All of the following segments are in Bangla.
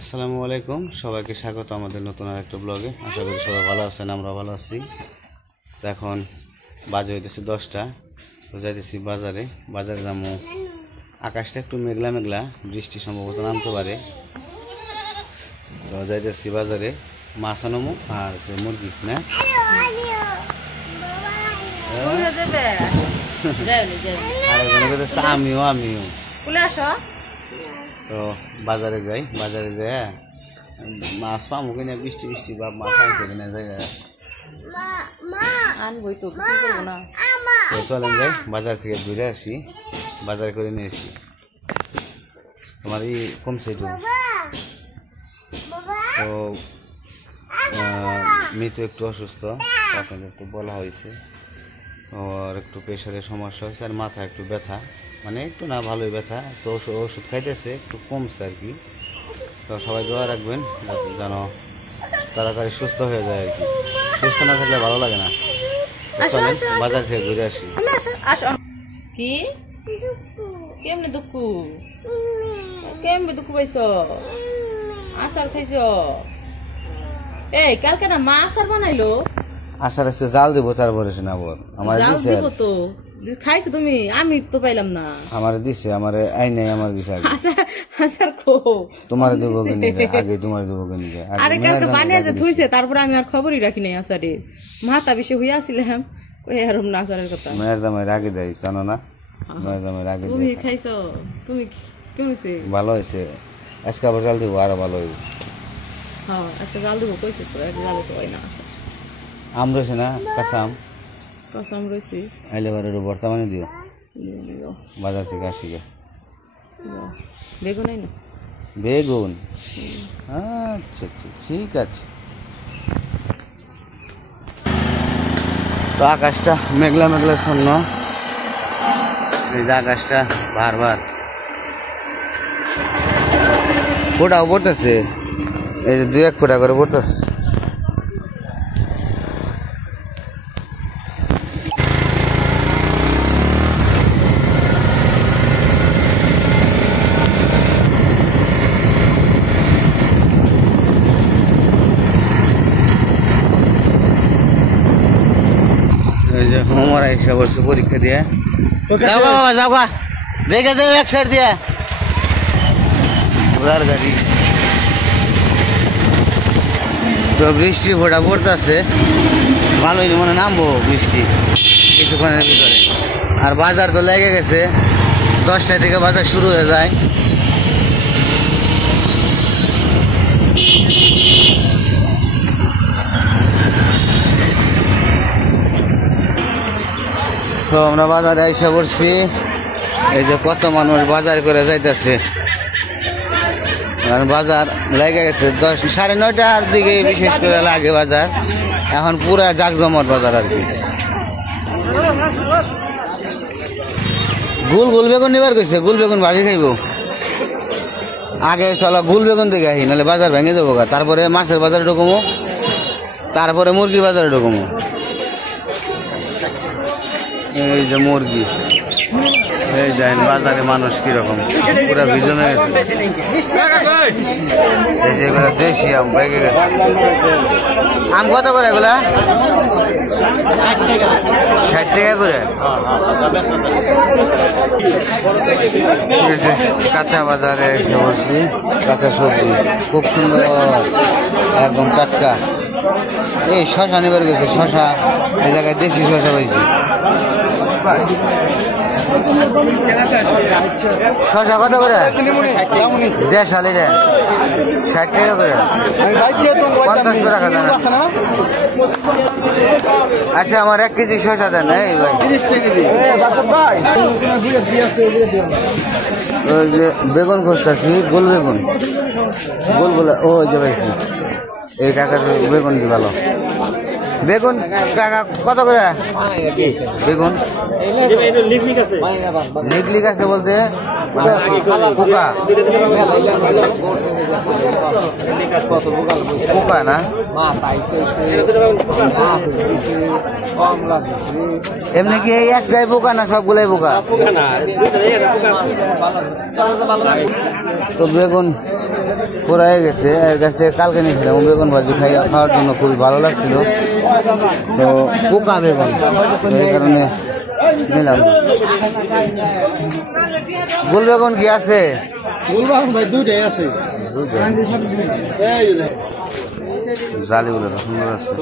আসসালামু আলাইকুম, সবাইকে স্বাগত আমাদের নতুন আরেকটা ব্লগে। আশা করি সবাই ভালো আছেন, আমরা ভালো আছি। তো এখন বাজে হইতেছে 10টা। তো যাইতেছি বাজারে যাবো। আকাশটা একটু মেঘলা মেঘলা, বৃষ্টি সম্ভবত নামতে পারে। তো যাইতেছি বাজারে, মাছ আনমু আর সে মুরগি না আমিও তো বাজারে যাই। মাছ পামু কিনা, বৃষ্টি বৃষ্টি বা মাছ আনছে কিনা জায়গা আনবই তো চলেন যাই, বাজার থেকে ঘুরে আসি, বাজার করে নিয়ে আসি। তোমার কমছে একটু। তো মৃত্যু একটু অসুস্থ, আপনাদের একটু বলা হয়েছে। ওর একটু প্রেশারের সমস্যা হয়েছে আর মাথা একটু ব্যথা, মানে একটু না ভালোই ব্যথা। তো ওষুধ খাইতেছে, একটু কমছে আর কি। তো সবাই দোয়া রাখবেন যেন তাড়াতাড়ি সুস্থ হয়ে যায় আর কি। সুস্থ না থাকলে ভালো লাগে না। চলেন বাজার থেকে ঘুরে আসি। কি কেমনে দুঃখ পাইছ? আচার খাইছ? এই কালকে না মা আচার বানাইলো। আচার আছে, জাল দিব তারপরে সে না বল আমার দিছে তো খাইছো তুমি? আমি তো পাইলাম না। আমার দিছে, আমার আই নাই, আমার দিছে আগে। আচার খো তোমার দেবো কেন আগে, তোমার দেবো কেন আরে কালকে বানিয়ে যে থইছে, তারপরে আমি আর খবরই রাখি নাই আচারে। মাথা বেশি হইয়া আসছিলাম, কই আরম না আচারের কথা। মেয়ের জামাই রাগে দেয়, জানো না? মেয়ের জামাই রাগে দেয়। তুমি খাইছো? তুমি কেমন হইছে? ভালো হয়েছে। আজকে আবার জাল দিব, আরো ভালো হইব। হ্যাঁ আজকে জাল দিব কইছে তো, এক জালে তো হয় না আচার। আম রয়েছে না, কাঁচা আম? কাঁচা আম রয়েছে, আইলে বারে ভর্তা মানে দিও, বাজার থেকে আসি গে। বেগুন নাই না? বেগুন? আচ্ছা আচ্ছা, ঠিক আছে। তো আকাশটা মেঘলা মেঘলা শূন্য, এই যে আকাশটা বারবার ফোটাও পড়তেছে, এই যে 2-1 ফোঁটা করে পড়তেছে। হোমওয়ার্ক এসে বলছে পরীক্ষা দিয়ে যাও গা বাবা, যাও গা, দেখে যাও এক সাইড দিয়ে গাড়ি। তো বৃষ্টি ফোটা পড়তেছে, ভালোই মনে নামবো বৃষ্টি কিছুক্ষণের ভিতরে। আর বাজার তো লেগে গেছে, 10টা থেকে বাজার শুরু হয়ে যায়। তো আমরা বাজারে এসে পড়ছি, এই যে কত মানুষ বাজার করে যাইতেছে। বাজার লেগে গেছে 9:30টার দিকে, বিশেষ করে লাগে বাজার। এখন পুরা জাকজমট বাজার আর কি। গুল বেগুন নিবার কইছে, গুল বেগুন ভাজি খাইব। আগে চলো গুল বেগুন দেখে আহি, নাহলে বাজার ভেঙে যাবো। তারপরে মাছের বাজারে ঢুকবো, তারপরে মুরগির বাজারে ঢুকবো। এই যে মুরগি, এই দেখেন বাজারে মানুষ কিরকম, পুরা ভিজন হয়ে গেছে। এই যে এগুলা দেশি আম বেগে গেছে। আম কত করে এগুলা? 60 টাকা করে। কাঁচা বাজারে এসে বলছি, কাঁচা সবজি খুব সুন্দর, একদম টাটকা। এই শশা নেবার গেছে, শশা এই জায়গায় দেশি শশা পাইছি। শশা কত করে? 60 টাকা করে। 50 টাকা দেন। আচ্ছা আমার 1 কেজি শশা দেন। এই ভাই 30 টাকা কেজি। ওই যে বেগুন খুঁজতেছি, গোল বেগুন, গোল গোলা। ও যে পাইছি, এই টাকার বেগুন কি ভালো। বেগুন কাকা কত করে বেগুন? লিক আছে বলতে পোকা। পোকা না এমনি কি এই একটাই পোকা না সবগুলাই পোকা? তো বেগুন পুরাই গেছে, এর কাছে কালকে নিয়েছিলাম বেগুন ভাজি খাওয়ার জন্য খুবই ভালো লাগছিল। তো পোকা বেগুন, তো এই কারণে নিলাম। গোল বেগুন কি আছে? জালিগুলো তো সুন্দর আছে।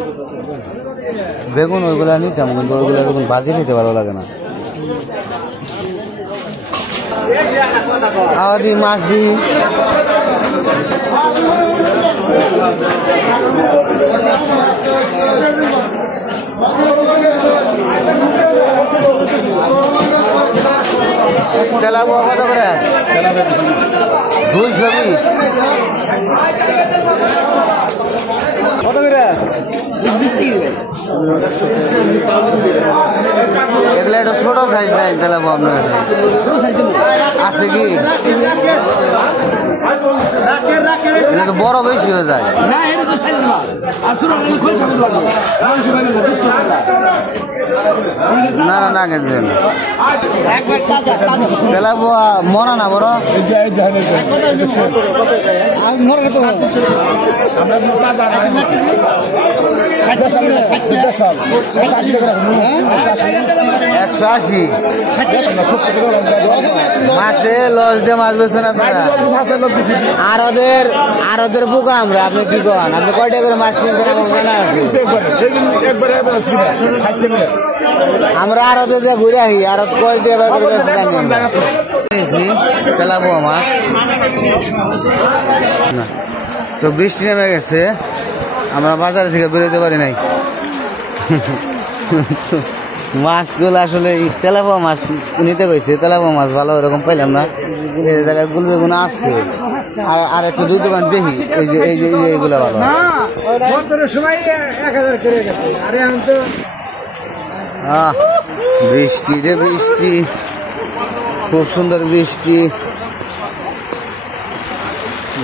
বেগুন ওইগুলা নিতাম, কিন্তু ওইগুলা বেগুন ভাজি খেতে ভালো লাগে না। আদি মাছ দি তেলাপুয়া কত করে? 220 কত করে? এগুলো একটা ছোট সাইজ দেয় তেলাপুয়া আপনার আছে কি? এটা তো বড় বেশি হয়ে যায়। না না না কেন তেলাপুয়া মরা না বড় $180 মাসে লস দিয়ে মাছ বেছেন আপনারা। আর ওদের পোকা আমরা, আপনি কি করেন? আপনি কয়টা করে মাছ কিনছেন আমার জানা আছে? আমরা আর ওদের যে ঘুরে আহি আর কয়টা তেলাপুয়া মাছ। তো বৃষ্টি নেমে গেছে, আমরা বাজার থেকে বেরোতে পারি নাই। মাছগুলো আসলে তেলাপুয়া মাছ নিতে গেছে, তেলাপুয়া মাছ ভালো এরকম পাইলাম না। এই জায়গায় গুলো বেগুন আসছে, আর একটু দুই দোকান দেখি এই যে এইগুলো ভালো। বৃষ্টি রে বৃষ্টি, খুব সুন্দর বৃষ্টি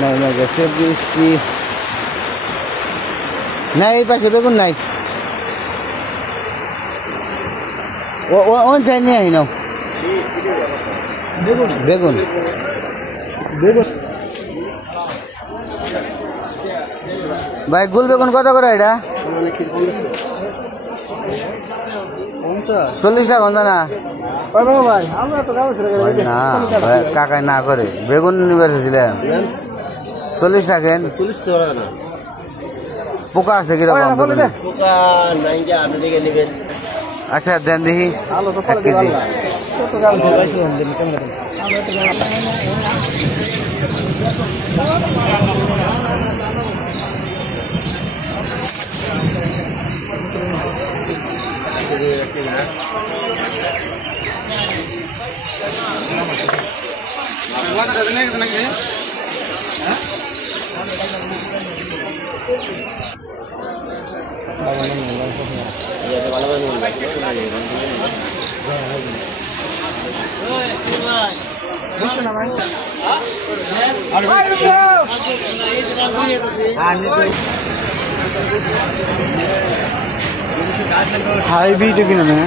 নেমে গেছে। বৃষ্টি নাই, এই পাশে বেগুন নাই। ওই নিয়ে আই নাও বেগুন। ভাই গুল বেগুন কত করে এটা? 40 টাকা না না কাকাই না করে বেগুন নিবে ছিলেন 40 টাকা। পোকা আছে কিরকম? আচ্ছা দেন দেখি 1 কেজি। হাইব্রিড কিনা না?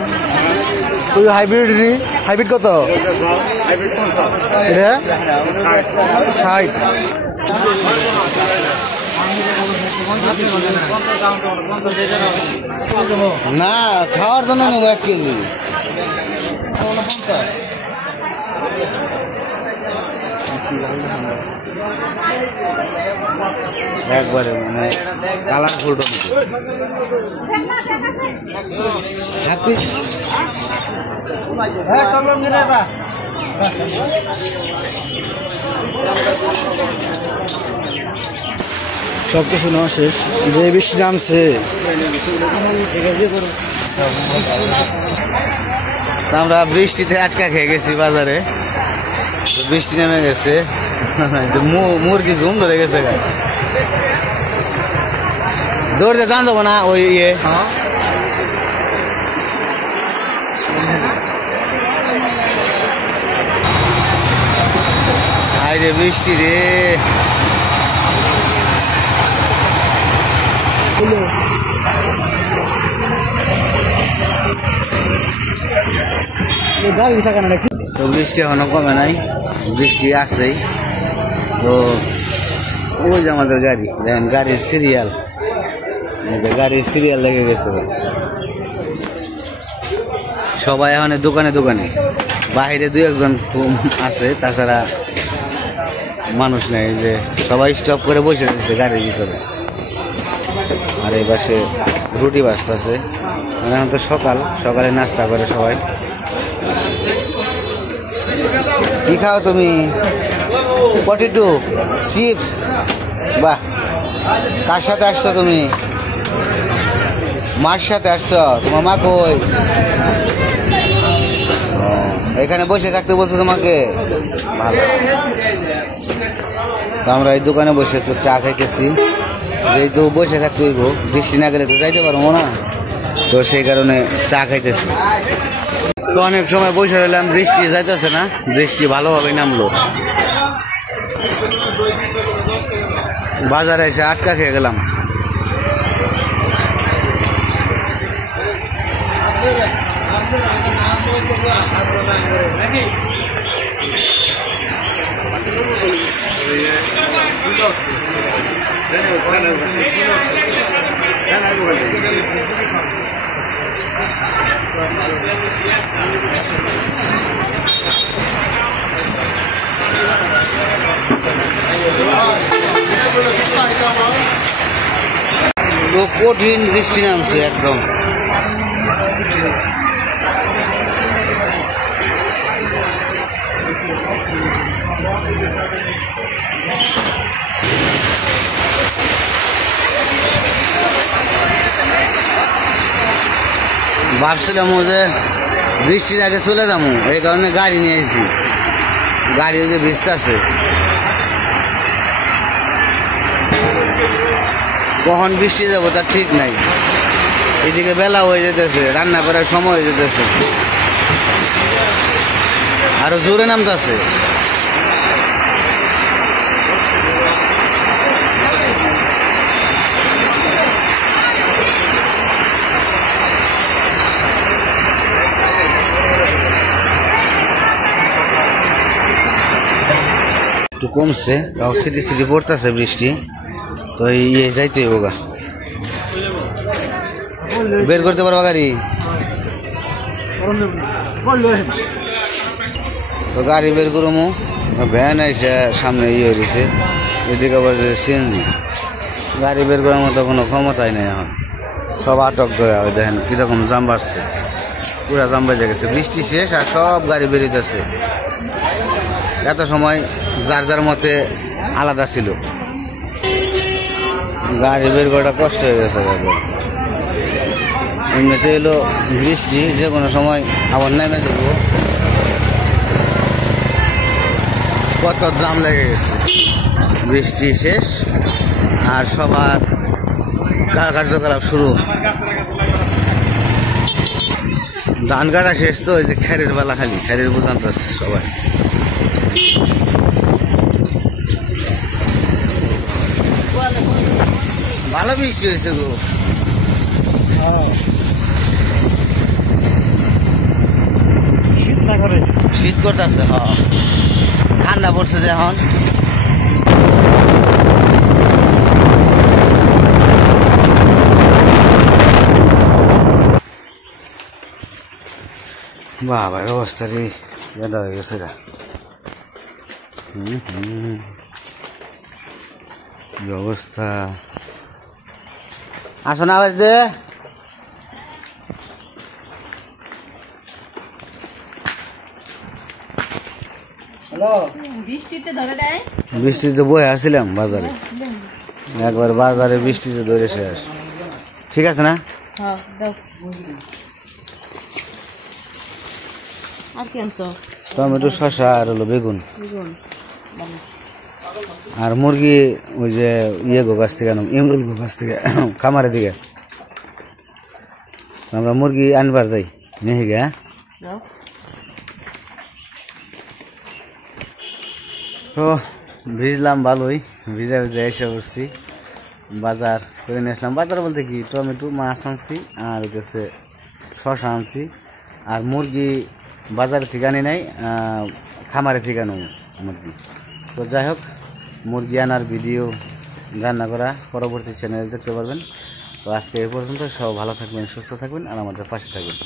ওই হাইব্রিড কত? এটা 60। না খাওয়ার জন্য নেবো 1 কেজি। একবারে মানে কালারফুল টমেটো। সব কিছু নেওয়া শেষ, যে বেশি নামছে। আমরা বৃষ্টিতে আটকা খেয়ে গেছি বাজারে, বৃষ্টি নেমে গেছে, মুরগি ঝুম ধরে গেছে। দৌড়তে জান যাবো না ওই ইয়ে আই রে বৃষ্টি রে। তো বৃষ্টি এখনো কমে নাই, বৃষ্টি আসছেই। তো ওই যে আমাদের গাড়ি, দেখেন গাড়ির সিরিয়াল, গাড়ির সিরিয়াল লেগে গেছে। সবাই এখন দোকানে দোকানে, বাইরে দুই একজন আছে, তাছাড়া মানুষ নেই। যে সবাই স্টপ করে বসে রয়েছে গাড়ির ভিতরে। আর এই পাশে রুটি বাজতেছে, মানে এখন তো সকালে নাস্তা করে সবাই। কি খাও তুমি? Potato chips? বাহ, কার সাথে আসছো তুমি? মার সাথে আসছো? তোমার মা কই? এখানে বসে থাকতে বলছো তোমাকে? ভালো। তো আমরা এই দোকানে বসে একটু চা খাইতেছি, যেহেতু বসে থাকতে হইব, বৃষ্টি না গেলে তো যাইতে পারবো না, তো সেই কারণে চা খাইতেছি। তো অনেক সময় বসে রইলাম, বৃষ্টি যাইতেছে না, বৃষ্টি ভালোভাবে নামলো। বাজারে এসে আটকা খেয়ে গেলাম। তো কঠিন বৃষ্টি নামছে একদম। ভাবছিলাম যে বৃষ্টির আগে চলে যাবো, এই কারণে গাড়ি নিয়ে এসেছি। গাড়ি যে ভিজতে আছে, কখন বৃষ্টি যাবো তার ঠিক নাই। এদিকে বেলা হয়ে যেতেছে, রান্না করার সময় হয়ে যেতেছে, আরো জোরে নামতেছে। একটু কমছে, তাও সিটি সিটি পড়তেছে বৃষ্টি। তো ইয়ে যাইতে হোগা, বের করতে পারবা গাড়ি? তো গাড়ি বের করবো, ভ্যান এসে সামনে ইয়ে হয়েছে, এদিকে আবার সিএনজি। গাড়ি বের করার মতো কোনো ক্ষমতাই নেই এখন, সব আটক ধরে। দেখেন কিরকম জাম বাড়ছে, পুরা জাম বেজে গেছে। বৃষ্টি শেষ আর সব গাড়ি বেরিয়েছে। এত সময় যার যার মতে আলাদা ছিল, গাড়ি বের করাটা কষ্ট হয়ে গেছে। এমনিতে এলো বৃষ্টি, যে কোনো সময় আবার নেমে দেব। কত জাম লেগে গেছে, বৃষ্টি শেষ আর সবার কার্যকলাপ শুরু। ধান কাটা শেষ, তো ওই যে খেরের বেলা, খালি খেরের বোঝান পাচ্ছে সবাই। ভালো বৃষ্টি হয়েছে গো, শীত করতেছে। হ্যাঁ, ঠান্ডা পড়ছে যে এখন। বাবার অবস্থা রে, বেদা হয়ে গেছে গা। কি অবস্থা। আসো না বাড়িতে। বৃষ্টিতে বয়ে আসছিলাম বাজারে, একবার বাজারে বৃষ্টিতে ধরে শেষ। ঠিক আছে না? টমেটো, শসা আর হলো বেগুন। আর মুরগি ওই যে ইয়ে গো গাছ থেকে, ইমরুল গো গাছ থেকে, খামারের দিকে আমরা মুরগি আনবার যাই নেই গে। তো ভিজলাম ভালোই, ভিজা ভিজা এসে বসছি। বাজার করে নিয়ে আসলাম। বাজার বলতে কি টমেটো, মাছ আনছি আর হচ্ছে শসা আনছি। আর মুরগি বাজারে থেকে আনি নাই, খামারে থেকে আনো মুরগি। তো যাই হোক, মুরগি আনার ভিডিও রান্না করা পরবর্তী চ্যানেলে দেখতে পারবেন। তো আজকে এই পর্যন্ত, সব ভালো থাকবেন, সুস্থ থাকবেন আর আমাদের পাশে থাকবেন।